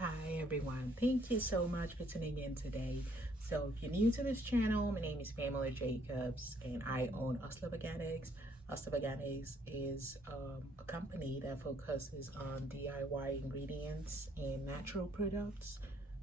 Hi everyone, thank you so much for tuning in today. So if you're new to this channel, my name is Pamela Jacobs and I own Oslove Organics. Oslove Organics is a company that focuses on DIY ingredients and natural products,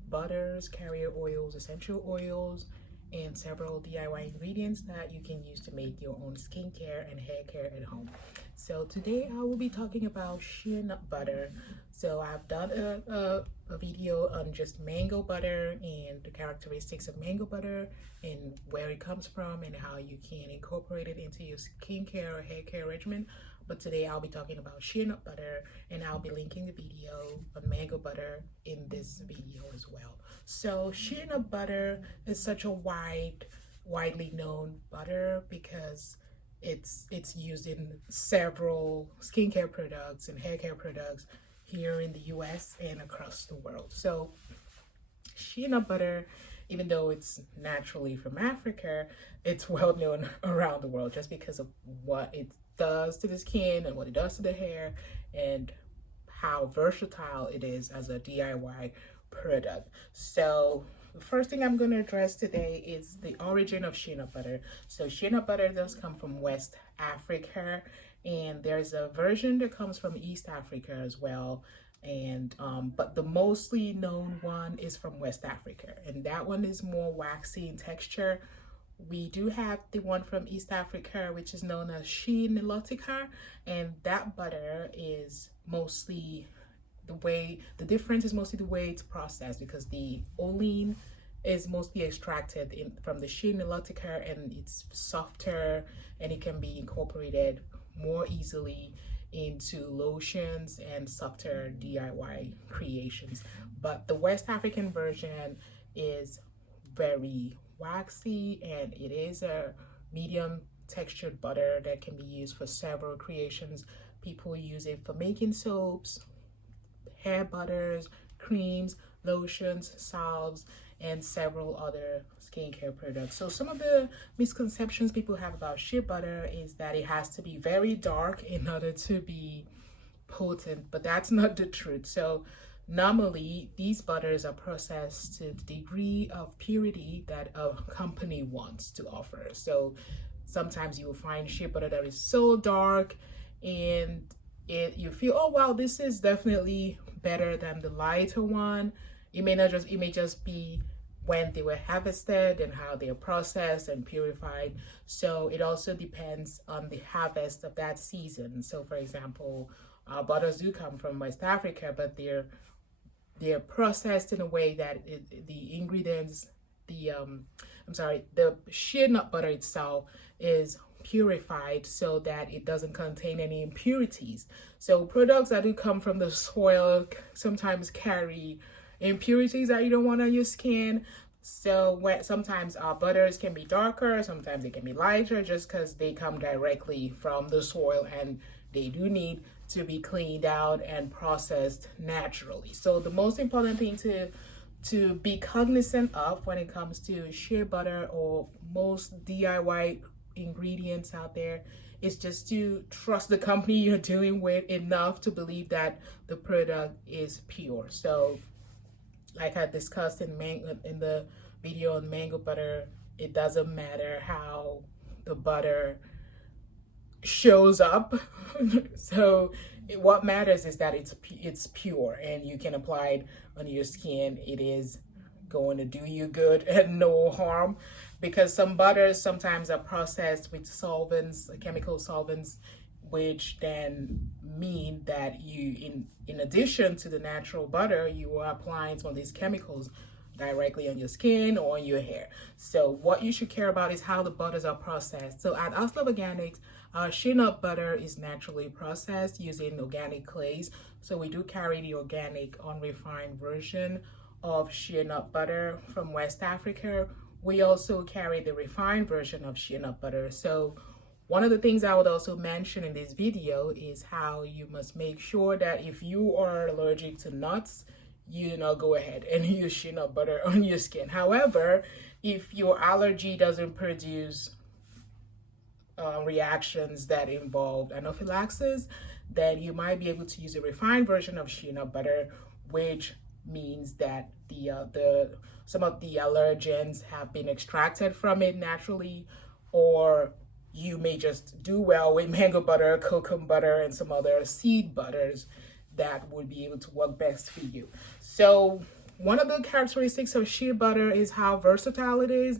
butters, carrier oils, essential oils, and several DIY ingredients that you can use to make your own skincare and hair care at home. So today I will be talking about shea nut butter. So I've done a video on just mango butter and the characteristics of mango butter and where it comes from and how you can incorporate it into your skincare or hair care regimen. But today I'll be talking about shea nut butter and I'll be linking the video on mango butter in this video as well. So shea nut butter is such a widely known butter because it's used in several skincare products and hair care products here in the US and across the world. So shea nut butter, even though it's naturally from Africa, it's well known around the world just because of what it does to the skin and what it does to the hair and how versatile it is as a DIY product. So the first thing I'm going to address today is the origin of shea nut butter. So shea nut butter does come from West Africa, and there's a version that comes from East Africa as well. And but the mostly known one is from West Africa, and that one is more waxy in texture. We do have the one from East Africa, which is known as Shea Nilotica, and that butter is mostly the difference is mostly the way it's processed, because the olein is mostly extracted from the Shea Nilotica, and it's softer and it can be incorporated more easily into lotions and softer DIY creations. But the West African version is very waxy, and it is a medium textured butter that can be used for several creations. People use it for making soaps, hair butters, creams, lotions, salves, and several other skincare products. So some of the misconceptions people have about shea butter is that it has to be very dark in order to be potent, but that's not the truth. So normally these butters are processed to the degree of purity that a company wants to offer. So sometimes you will find shea butter that is so dark and you feel, oh wow, this is definitely better than the lighter one. It may just be when they were harvested and how they are processed and purified. So it also depends on the harvest of that season. So for example, our butters do come from West Africa, but they're processed in a way that the ingredients, the shea nut butter itself is purified so that it doesn't contain any impurities. So products that do come from the soil sometimes carry impurities that you don't want on your skin. So sometimes our butters can be darker, sometimes they can be lighter, just because they come directly from the soil and they do need to be cleaned out and processed naturally. So the most important thing to be cognizant of when it comes to shea butter or most DIY ingredients out there is just to trust the company you're dealing with enough to believe that the product is pure. So like I discussed in the video on mango butter, it doesn't matter how the butter shows up. So what matters is that it's pure and you can apply it on your skin. It is going to do you good and no harm, because some butters sometimes are processed with solvents, chemical solvents, which then mean that you, in addition to the natural butter, you are applying some of these chemicals directly on your skin or on your hair. So what you should care about is how the butters are processed. So at Oslove Organics, our shea nut butter is naturally processed using organic clays. So we do carry the organic unrefined version of shea nut butter from West Africa. We also carry the refined version of shea nut butter. So one of the things I would also mention in this video is how you must make sure that if you are allergic to nuts, you go ahead and use shea nut butter on your skin. However, if your allergy doesn't produce reactions that involve anaphylaxis, then you might be able to use a refined version of shea nut butter, which means that the some of the allergens have been extracted from it naturally, or you may just do well with mango butter, cocoa butter, and some other seed butters that would be able to work best for you. So one of the characteristics of shea butter is how versatile it is.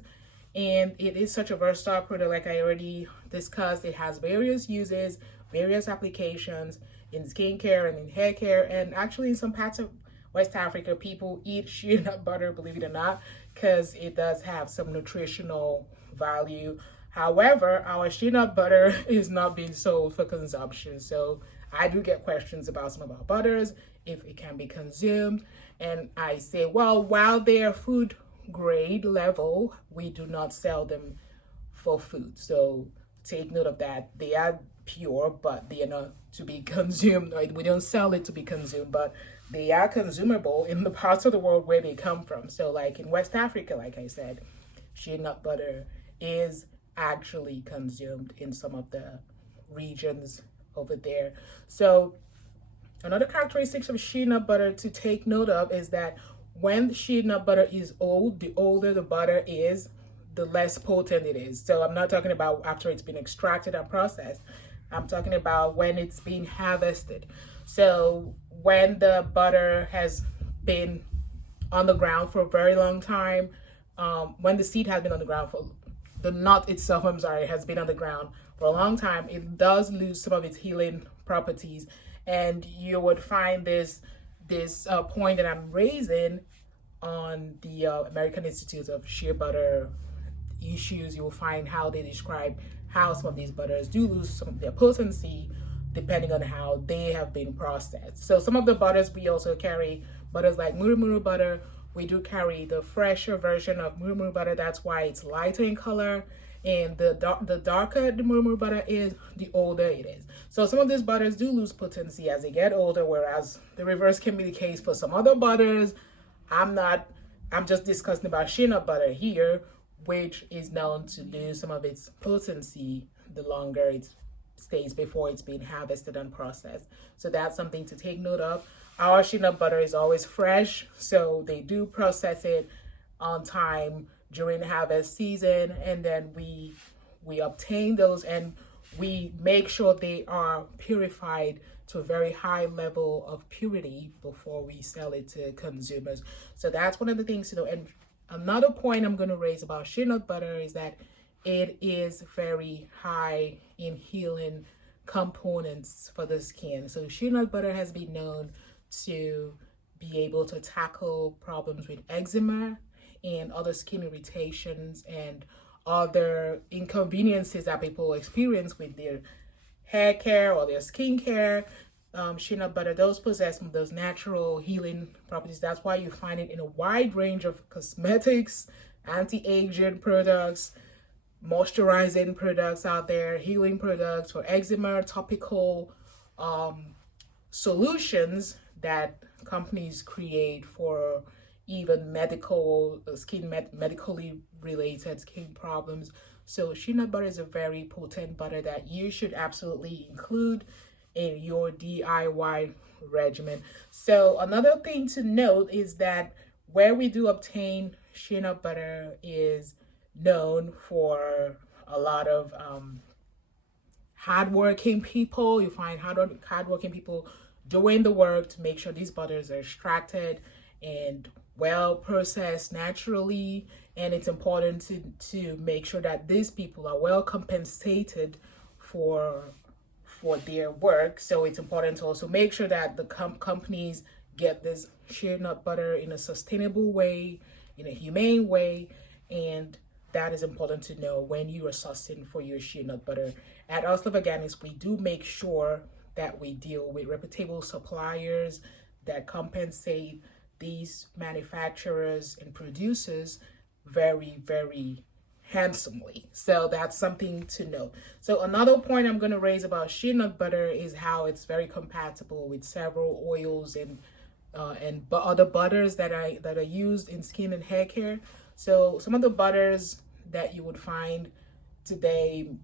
And it is such a versatile product, like I already discussed. It has various uses, various applications in skincare and in hair care. And actually, in some parts of West Africa, people eat shea nut butter, believe it or not, because it does have some nutritional value. However, our shea nut butter is not being sold for consumption. So I do get questions about some of our butters, if it can be consumed. And I say, well, while they are food grade level, we do not sell them for food. So take note of that. They are pure, but they are not to be consumed. Right? We don't sell it to be consumed, but they are consumable in the parts of the world where they come from. So like in West Africa, like I said, shea nut butter is actually consumed in some of the regions over there. So another characteristics of shea nut butter to take note of is that when shea nut butter is old, the older the butter is, the less potent it is. So I'm not talking about after it's been extracted and processed. I'm talking about when it's being harvested. So when the butter has been on the ground for a very long time, when the seed has been on the ground for the nut itself, I'm sorry, has been on the ground for a long time, it does lose some of its healing properties. And you would find this point that I'm raising on the American Institute of Shea Butter issues. You will find how they describe how some of these butters do lose some of their potency depending on how they have been processed. So some of the butters we also carry, butters like muru butter. We do carry the fresher version of muru butter. That's why it's lighter in color. And the darker the muru butter is, the older it is. So some of these butters do lose potency as they get older, whereas the reverse can be the case for some other butters. I'm just discussing about shea nut butter here, which is known to lose some of its potency the longer it stays before it's being harvested and processed. So that's something to take note of. Our shea nut butter is always fresh, so they do process it on time during the harvest season, and then we obtain those and we make sure they are purified to a very high level of purity before we sell it to consumers. So that's one of the things to know. And another point I'm going to raise about shea nut butter is that it is very high in healing components for the skin. So shea nut butter has been known to be able to tackle problems with eczema and other skin irritations and other inconveniences that people experience with their hair care or their skin care. Shea nut butter does possess some of those natural healing properties. That's why you find it in a wide range of cosmetics, anti-aging products, moisturizing products out there, healing products for eczema, topical solutions that companies create for even medical medically related skin problems. So shea nut butter is a very potent butter that you should absolutely include in your DIY regimen. So another thing to note is that where we do obtain shea nut butter is known for a lot of hardworking people. You find hardworking people doing the work to make sure these butters are extracted and well processed naturally. And it's important to make sure that these people are well compensated for their work. So it's important to also make sure that the companies get this shea nut butter in a sustainable way, in a humane way, and that is important to know when you are sourcing for your shea nut butter. At Oslove Organics, we do make sure that we deal with reputable suppliers that compensate these manufacturers and producers very, very handsomely. So that's something to know. So another point I'm going to raise about shea nut butter is how it's very compatible with several oils and other butters that are used in skin and hair care. So some of the butters that you would find today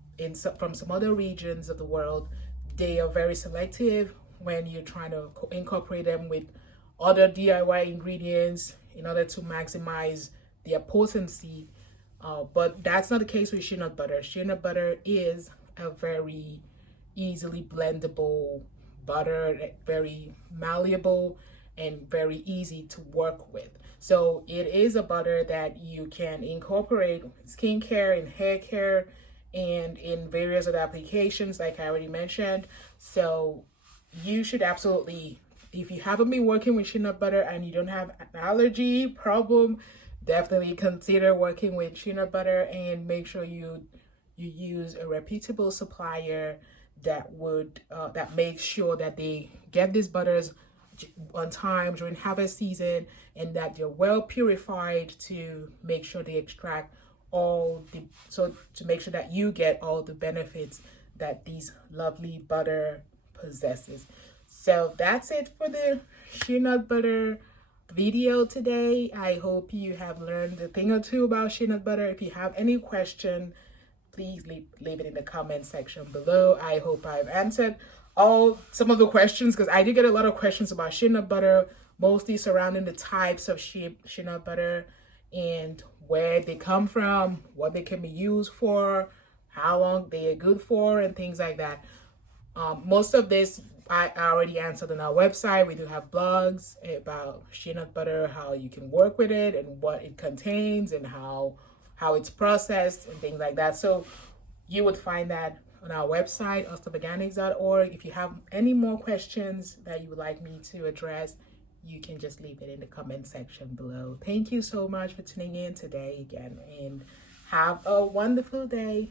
from some other regions of the world, they are very selective when you're trying to incorporate them with other DIY ingredients in order to maximize their potency. But that's not the case with shea nut butter. Shea nut butter is a very easily blendable butter, very malleable and very easy to work with. So it is a butter that you can incorporate skincare and hair care and in various other applications like I already mentioned. So you should absolutely, if you haven't been working with shea nut butter and you don't have an allergy problem, definitely consider working with shea nut butter and make sure you use a reputable supplier that would that makes sure that they get these butters on time during harvest season and that they're well purified to make sure they extract all the, so to make sure that you get all the benefits that these lovely butter possesses. So that's it for the shea nut butter video today. I hope you have learned a thing or two about shea nut butter. If you have any question, please leave it in the comment section below. I hope I've answered some of the questions, because I do get a lot of questions about shea nut butter, mostly surrounding the types of shea nut butter and where they come from, what they can be used for, how long they are good for, and things like that. Most of this I already answered on our website. We do have blogs about shea nut butter, how you can work with it and what it contains and how it's processed and things like that. So you would find that on our website, osloveorganics.org. If you have any more questions that you would like me to address, you can just leave it in the comment section below. Thank you so much for tuning in today again, and have a wonderful day.